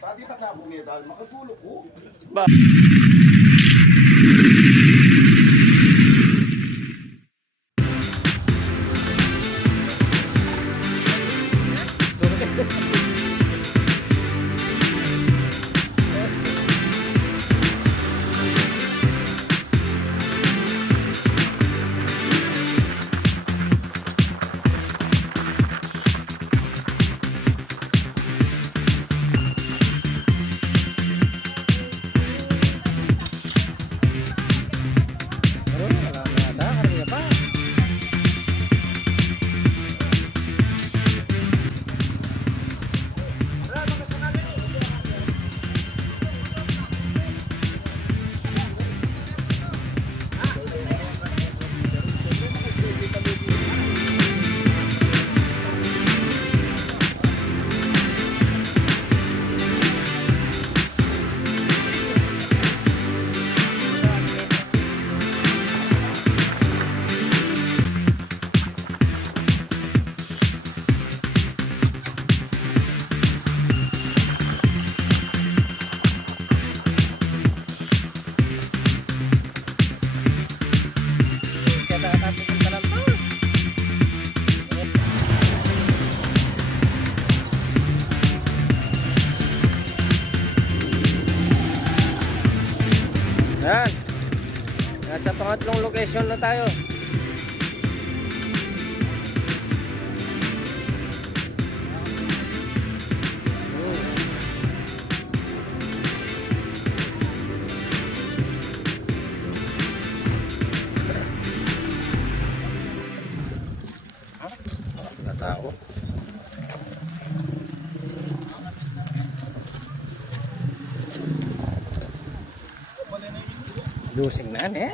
Tadi ka na bumira, makatulog ko. Ba? Yan. Nasa pangatlong location na tayo. Tao. Lusing na eh.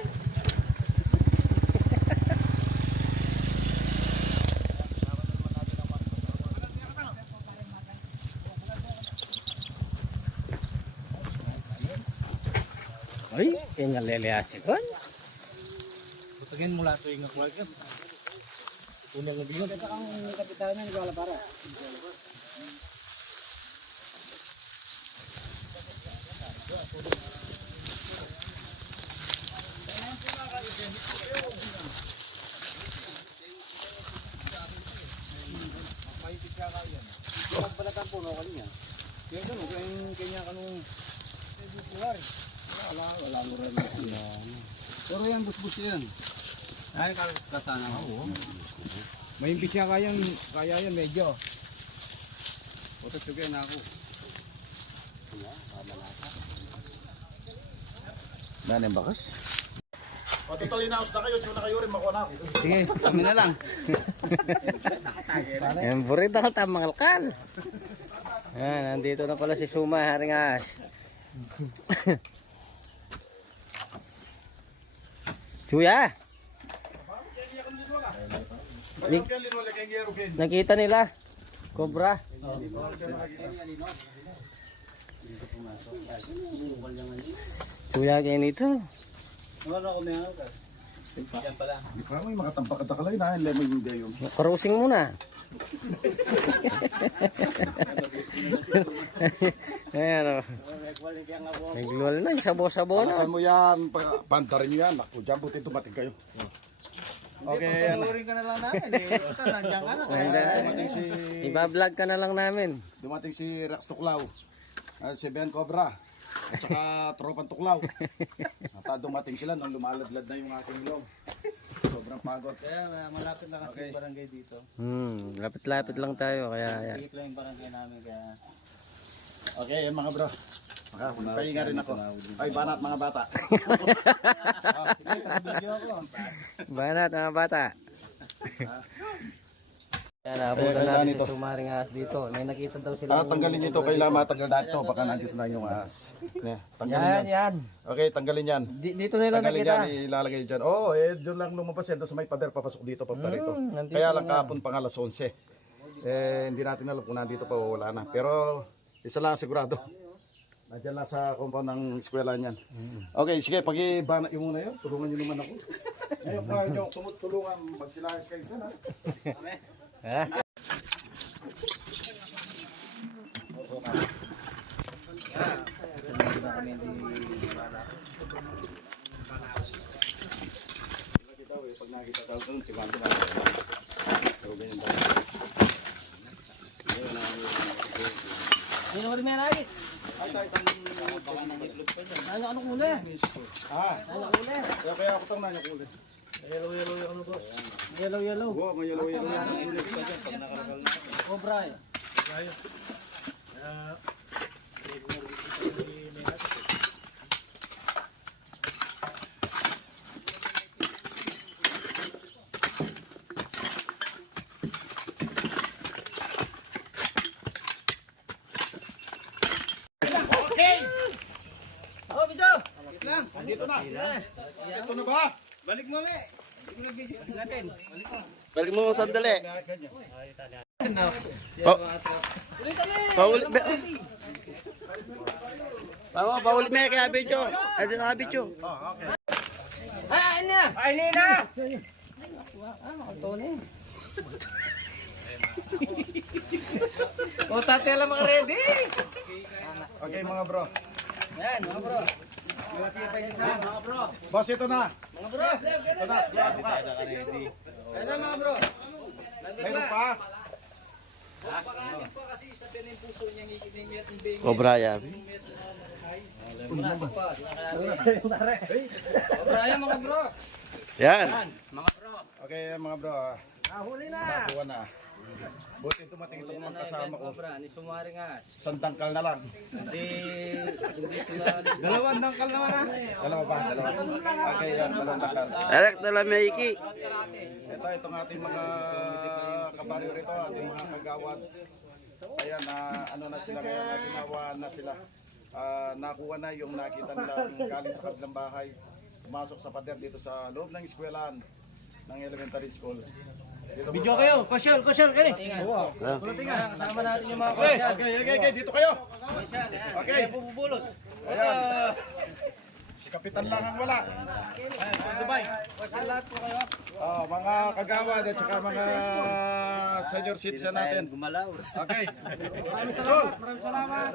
Ay, kaya leleasi kon. Putugin mula sa ingat keluarga. Unang nabi mo. Ito ang kapitanan ng Kuala Para. Balatan po no kanya. Kaya ano kanya kanong lugar. Wala mo rin yan. Pero yan busbus yan. Ay kasana ko. May impis siya kaya yan medyo. Otot juga na ako. Daan yung bakas. O, totally na na kayo, suna kayo rin makuha na. Sige, kami na lang. Yan, burrito ang tamangalkan. Yan, nandito na pala si Suma, Haring Ahas. Chuya! Nakita nila. Cobra. Chuya kayo nito. Wala ko may ano ka. Yan pala. Di pa may makatampak at akalay na, lemon yung gayon. Karusing muna. Ayan o. Nagluwal na, sabo-sabo na. Alasan mo yan, pantarin nyo yan. Ako dyan, buti tumating kayo. Okay, yan. Tuturin ka na lang namin eh. Basta nandiyan ka na. Dumating si... Iba-vlog ka na lang namin. Dumating si Rex Tuklaw. Si Ben Cobra. At saka tropang tuklaw. At dumating sila nung lumaladlad na yung aking ilong. Sobrang pagod. Kaya malapit na kasi yung barangay dito. Lapit-lapit lang tayo kaya yan. Higit lang yung barangay namin kaya. Okay, mga bro. Pahinga rin ako. Ay, banat mga bata. Sige, taga-video ako. Banat mga bata. Yan, abutan natin si Sumaring Ahas dito. May nakita daw sila. Tanggalin nyo ito. Kailangan matanggal na ito. Baka nandito na yung ahas. Tanggalin Yan, yan. yan. Okay, tanggalin yan. Dito nila Tanggalin nakita. yan, ilalagay dyan. doon lang lumabas yan. Doon sa may pader, papasok dito, paparito. nandito Kaya na lang kahapon pang alas 11. Hindi natin alam kung nandito pa o wala na. Pero isa lang sigurado. Nandiyan lang sa compound ng eskwela niyan. Okay, sige, pag-ibanat nyo muna yun. Tulungan nyo naman ako. Ngayon pa nyo, tulungan. Magsilahis kayo dyan, ha? Sino rin may nagit? Ano kulay? Ano kulay? Kaya ako itong nanyo kulay. Yellow. Oo, may yellow. Cobra. Oh, Bijo! Dito na. Ito na ba? Balik mo ulit. Balik mo sandali. Paulit mo kaya Bijo. Ay, din na Bijo. Ay, na! O, tatay lang mga ready. Okay mga bro. Yan, mga bro. Boss, ito na. Mga bro. Ito na, sigurado ka. Yan na, mga bro. Mayroon pa. Cobra yan. Cobra yan, mga bro. Yan. Okay mga bro. Huli na. Nakuha na. Buti tumating itong mga kasama ko. Cobra, ni Sumari nga. Isang dangkal na lang. Hindi sila. Dalawang dangkal naman ha. Dalawa ba? Dalawa. Okay, yan. Dalawang dangkal. Direct na lang may iki. Itong ating mga kabaryo rito, ating mga kagawad. Ayan, ano na sila ngayon, ginawa na sila. Nakuha na yung nakita nila galing sa kabilang bahay. Pumasok sa pader dito sa loob ng eskwelahan ng elementary school. Video kayo. Kasyal kayo. Kasama natin yung mga Okay, dito kayo. Okay. Pupubulos. Ayan. Si Kapitan lang ang wala. Dubai. lahat po kayo. Mga kagawad at saka mga senior citizen natin. Gumalaw. Okay. Maraming salamat.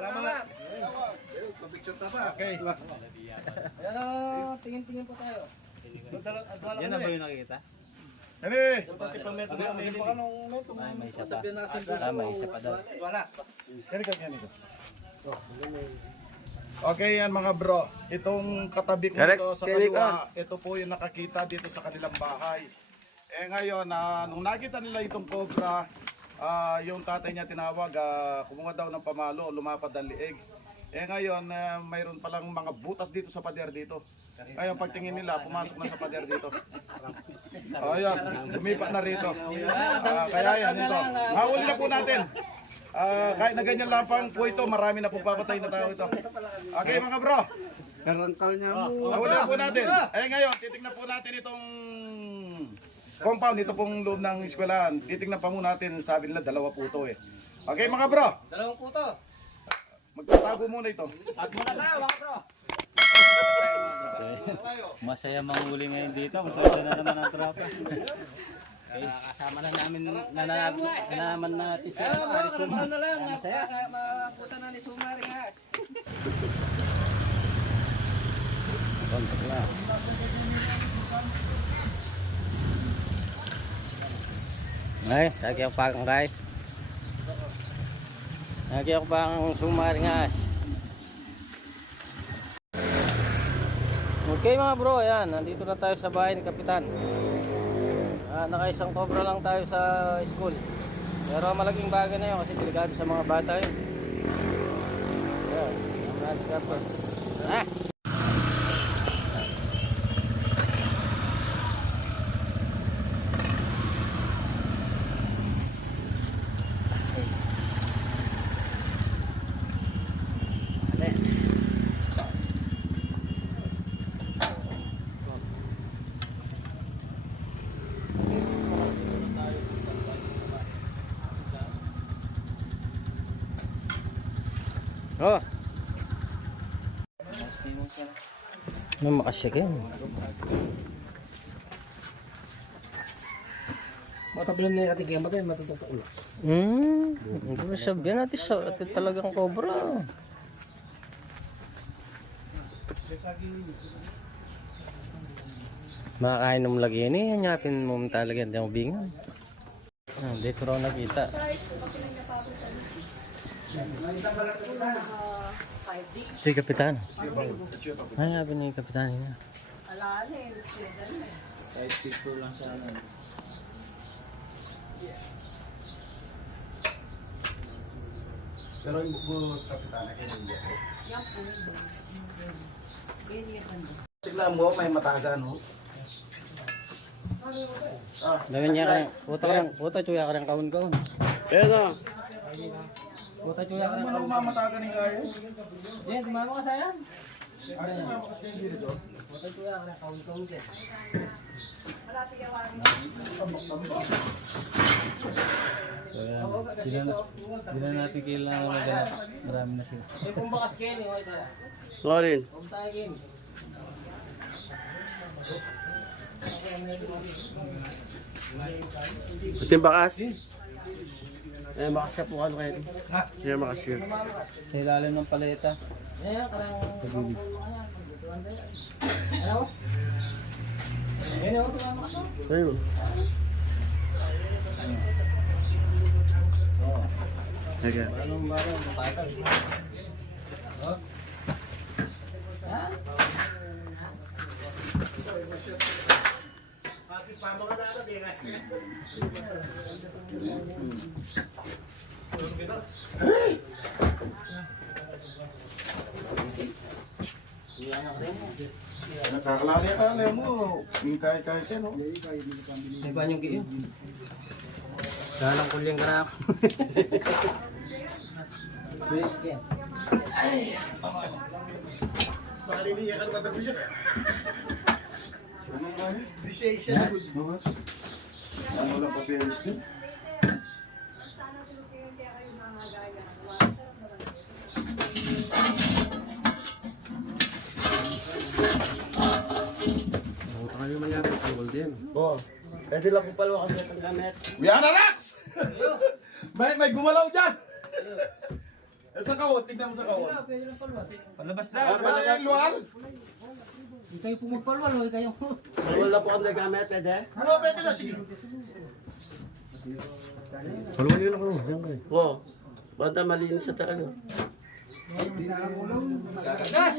Okay. Pero tingin-tingin po tayo. Yan na ba yung nakikita? Hani. May isa pa. May isa pa daw. Okay yan mga bro. Itong katabi ko dito sa kaliwa, ito po yung nakakita dito sa kanilang bahay. Ngayon, nung nakita nila itong cobra, yung tatay niya tinawag, kumuha daw ng pamalo, lumapad ang liig. Ngayon, mayroon palang mga butas dito sa pader dito. Ngayon, pagtingin nila, pumasok na sa pader dito. Ayan, lumipat na rito. Kaya yan, ito. Mahuli na po natin. Kahit na ganyan lang pang po ito, marami na po papatay na tao ito. Okay mga bro. Karangkal niya mo. Mahuli na po natin. Ngayon, titignan po natin itong compound, ito pong loob ng eskwelahan. Titignan pa muna natin, sabi nila, 2 po ito eh. Okay mga bro. 2 puto. Magtatago muna ito. At muna tayo, mga bro. Masaya manghuli ngayon dito. Masaya na naman ang tropa. Kasama na namin nalaman natin siya. Bro, na lang. Masaya. Maputa na ni Sumari nga. Kontak lang. Ay, lagi ako pakang kay. Lagi ako pakang Sumari nga. Okay mga bro, ayan, nandito na tayo sa bahay ni Kapitan. Nakaisang cobra lang tayo sa school. Pero malaking bagay na yun kasi delikado sa mga bata yun. Ayan, ang nalis kapos. Oh. Ano makasyak yan? Matabilan na yung ating kaya matay, matutulog. Hindi mo sabihan natin sa talagang cobra. Makakainom lagi yan eh. Hanyapin mo talaga. Hindi ako bingan. Dito raw nakita. Si Kapitan. Ay, sabi ni Kapitan niya. Pero yung bus kapitana kaya hindi. Tignan mo, may mataga, no? Gawin niya ka rin. Puta chuya ka rin kaun-kaun. Pero, Puta chuya ka rin Ano mamataga ni kaya? Jen, tumama ka sayang. Ano mamakas kayo dito? Puta chuya ka rin kaun-kaun Jen. Hindi na natin kailangan maghanap. Marami na sila. May pumbakas kayo ni Hoy. ako rin. Pumtagin. Ito yung bakas. Eh, bakas siya po ano kayo. Siya bakas siya. Sa ilalim ng paleta. Ayan, karang... Ano? Ayan, tumama ka. Ayun. Okay. Anong barang? Patag. Oh. Nakakalali mo. Yung kaya-kaya siya, no? May banyong kiyo. Dalang kuling ka na ako. Sweet yan. Ano lang papilis din? Kayo mayroon ang golden. Oo. Pwede lang po pala kasi itong gamit. Yan na, Rax! May gumalaw dyan! Sa kawot, tignan mo sa kawot. Palabas na. Ay, luwal! Hindi kayo pumagpalwal. Huwag kayong... Wala po kami gamit, pwede? Ano, pwede na, sige. Palwal yun ako. Diyan kayo. Oo. Bata malinis sa talaga. Gas!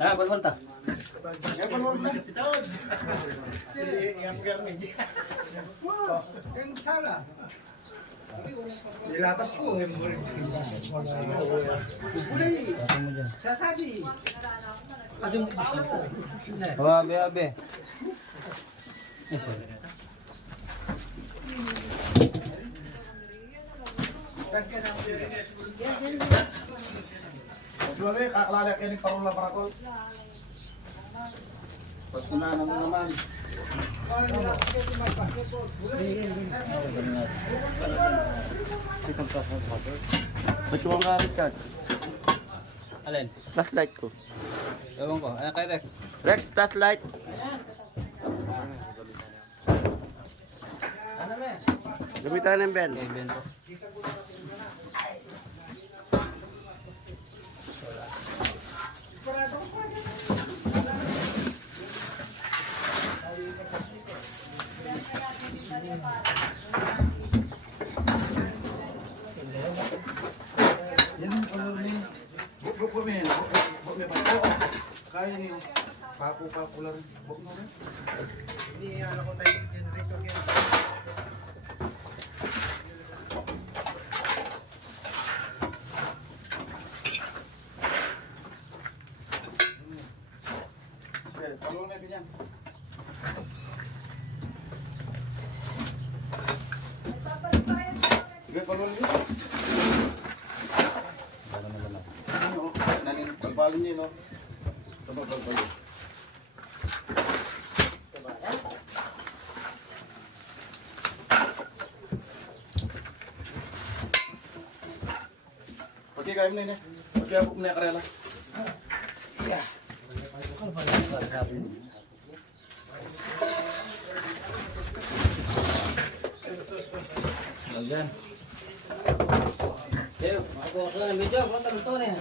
Ah, balbal ta. Nilapas ko. Sasabi. Abe, abe. Grabe, kakalala kayo ng parola parakol. Pas ko na naman. Ba't yung gamit ka? Alin? Flashlight ko. Ewan ko. Ano kay Rex? Rex, flashlight. Ano na? Gamitan ng Ben. Kay Bento. Buk mo men. Buk mo ba? Kaya niyo. Papo lang. Buk mo rin. Hindi alam ko tayo generator yan. Sige, paluin na yan. Sige, paluin niyo. Ano? Balbalin niyo, no? Balbalin. Okay, kaya mo na yun eh. Okay, abok mo na yung karela. Ayan. Yo, makakuha ka ng video. Kung taluto na yan.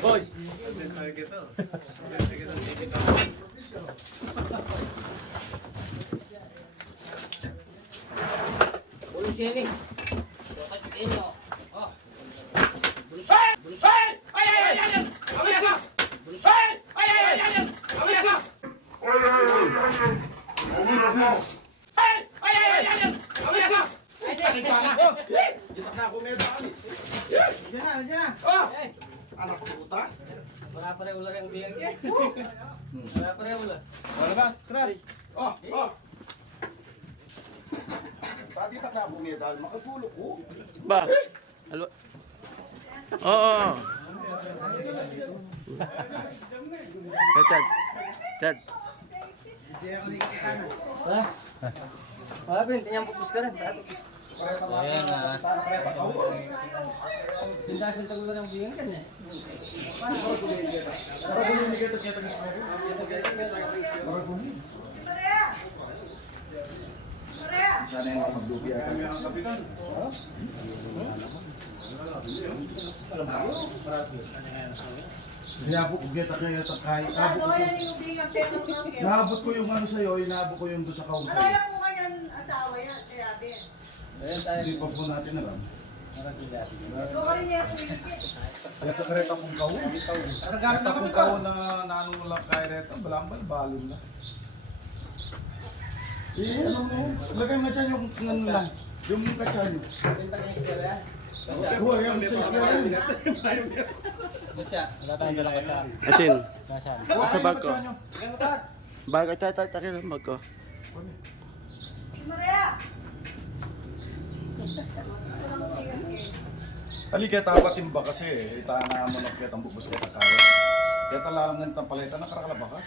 Hoy! Sini. Nandiyan na. Anak ko puta. Wala pa rin ular yung biyag yan. Wala pa rin ular. Labas, tras. Oh, oh. Pati pa na bumedal, makatulog ko. Ba? Oo. Chad. Chad. Hindi ako nakikita na. Ha? Wala pa rin, tinyang pupus ka rin. Ayan na. Sindasan tagulan ng biyag yan eh. Sana yung magdubi ako. Sinabot ko kita kaya kahit naabot ko yung ano sa'yo, inaabot ko yung doon sa kausap. Maraya po kanyang asawa yan, kaya Ben. Ayan tayo. Hindi pa po natin alam. Ikaw ka rin niya kumikit. Ito ka rin akong kawon. Ito akong kawon na naano lang kaya rito. Balambal, balon na. Eh, ano mo? Lagay mo dyan yung ano lang. Yung katsa nyo. Huwag yung sa isla yan. Wala tayong dala ka sa Atin. nasaan. Sa bag ko. Bag at takin ang bag ko. Maraya! Halika, tapatin ba kasi itaan mo na kaya ang bubos kaya kaya. Kaya talangan ng paleta na karakalabakas.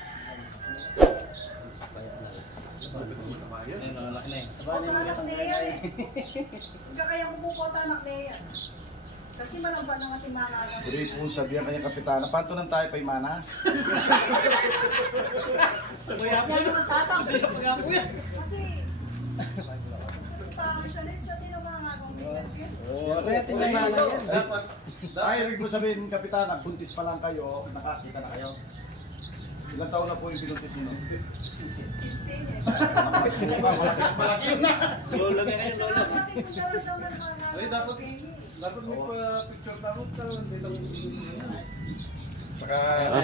Ayun, anak na eh. Kota anak na yan eh. Hanggang kaya mo po kota anak na yan. Kasi malamba ng ating mga anak. Puri po sabihan kanyang kapitana, panto nang tayo pa imana? Kaya naman tatang. Kasi, passionist na din ang mga akong Kaya tingnan na yan. Ay, ibig mo sabihin, kapitana, buntis pa lang kayo, nakakita na kayo. Ilang taon na po yung pinuntis nyo? Malaki yun na! Lolo na kayo, lolo. Dapat may pa-picture na rin ka. Saka,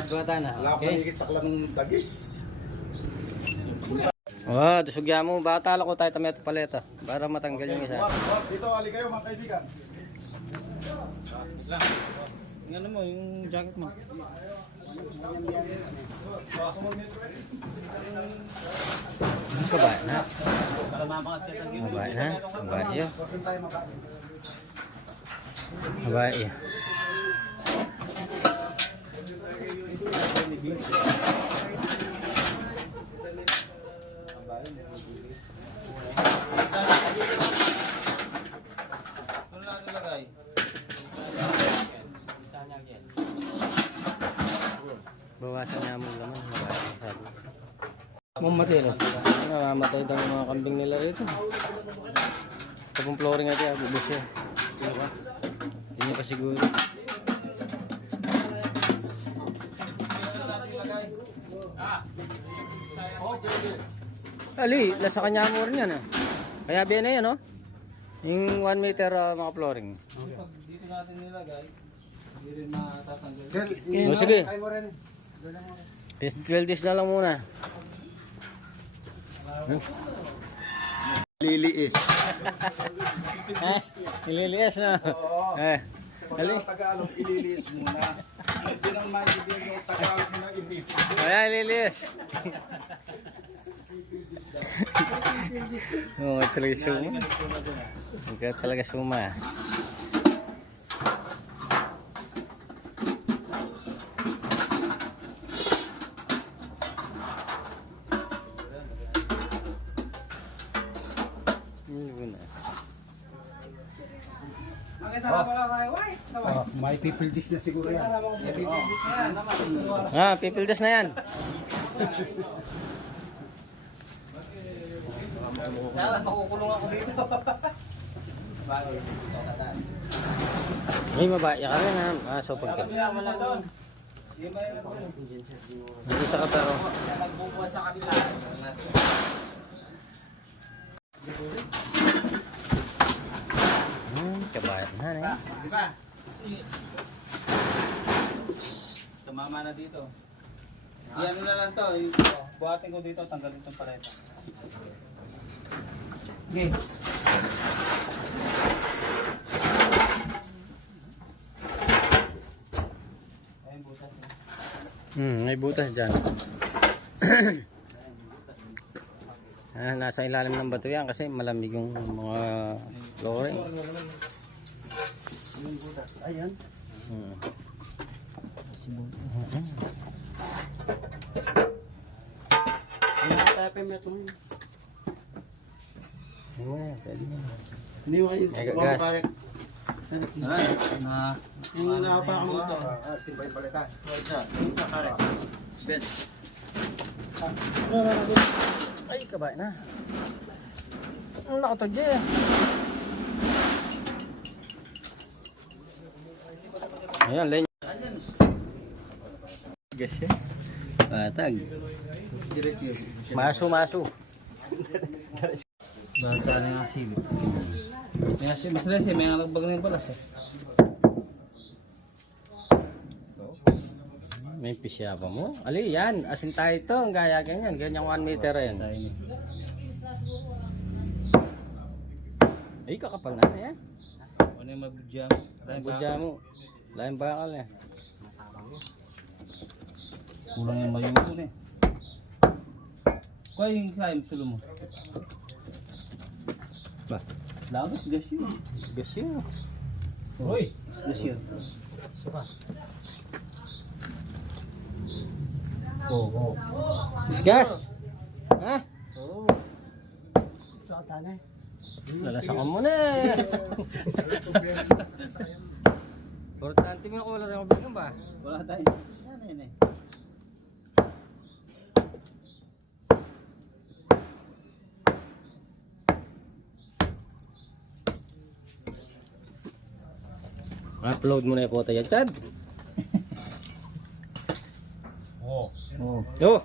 Bata na. wala pa nakikita ka lang ng dagis. Wow, tusugya mo. Bata ko tayo tameto paleta. Para matanggal yung isa. Dito, ali kayo mga kaibigan. Yung ano mo, yung jacket mo. Kabayan na. Para mamangat ka ng Kabayan na. Kabayan yun. Kabayan yun. Ano na nilagay? Bawasan niya mo laman. Kabayan sabi. Mamatay na. Namamatay daw ang mga kambing nila rito. Kapag flooring natin, bubus yan. Hindi pa siguro. Ali, nasa kanya mo rin yan. Kaya biyan na yan, no? Yung 1 meter mga flooring. Pag dito natin nilagay, hindi rin matatanggal. O sige, Kaya mo rin. 12 days na lang muna. Liliis. Ililias na. Oo. Pag Ali. ang Tagalog, ililiis muna. Hindi nang maintindihan yung Tagalog mo na ililiis. Kaya ililias. Oo, talaga suma. Ikaw talaga suma. May people this na siguro yan. Ah, pipildas na yan. Makukulong ako dito. May mabaya ka rin ha. Ah, so pagka. Wala doon. Hindi sa kataro. Magbubuhat sa kabila. Ano? Di ba? Tumama na dito. Iyan na lang to. Buhatin ko dito, tanggalin itong paleta. Okay. Ayun, butas na. May butas dyan. Nasa ilalim ng bato yan kasi malamig yung mga flooring. Ayan. Ano tayo pa may tumingin? Hindi mo kayo. Ay, gas. Yung nakapaka mo ito. Simpa yung palita. Isa kare. Ben. Ay, kabay na. Ano nakatagya eh. Ayan, lenya. Gas eh. Batag. Maso. Bata na yung asin. May asin, mas less eh. May alagbag na yung balas eh. May pisya pa mo? Ali, yan. Asin tayo ito. Ang gaya ganyan. Ganyang 1 meter rin. Ay, kakapal na yan. Ano yung mabudya? Ang budya mo. Lain bakal eh. Kulang yung mayuon eh. Kuha yung kain, sulo mo. Ba? Labas, gas yun. Gas yun. Uy! Gas yun. Oo. Gas! Ha? Oo. Saan eh? Lalasakan mo na eh. Importante mo yung color yung bigyan ba? Wala tayo. Yan eh. Upload mo na yung kota yan, Chad. Oo. Yo!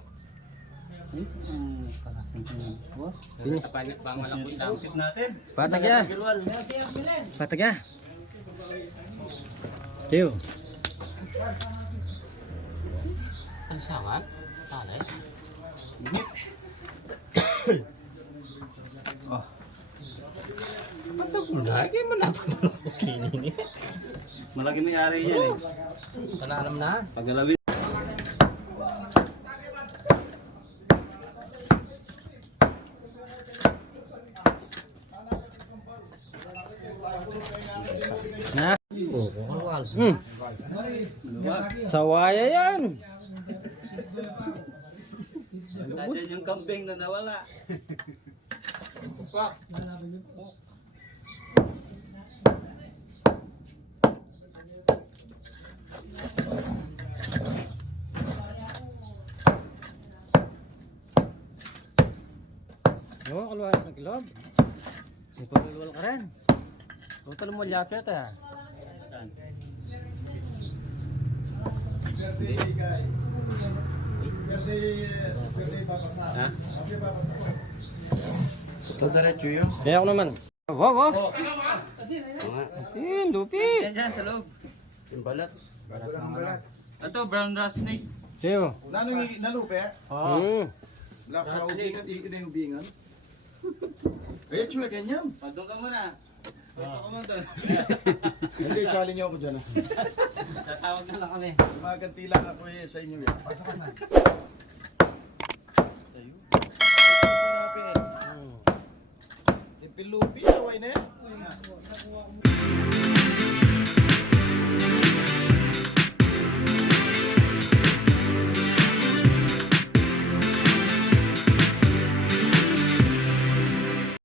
Yes, ang kalasan ko yun. Boss. Tingnan. Natin. Patag ya. Patag ya. Tiyo. Ano siya ba? Tanay? Oh. Patag mo na. Kaya mo na kinin eh. Malaki may ari yan eh. Pananam na. Paggalawin. Na? Sawaya yan. Nandiyan yung kambing na nawala. Yo, keluar ng kilob. May pagwalwal ka rin. Total mo lihat ya. Ha? Ito diretso yun. Kaya ako naman. Wow. Atin, lupit. Yan dyan sa loob. Yung balat. Balat. Ito, brown rat snake. Siyo. Nalupe? Black sa ubingan, ikot na yung ubingan. Ayun, chua, ganyan. Doon ka muna. Ito ka muna doon. Hindi, isali niyo ako dyan. Tatawag na lang kami. Maganti lang ako sa inyo. Pasok ka na. Ayun. Pilupi, away na yan.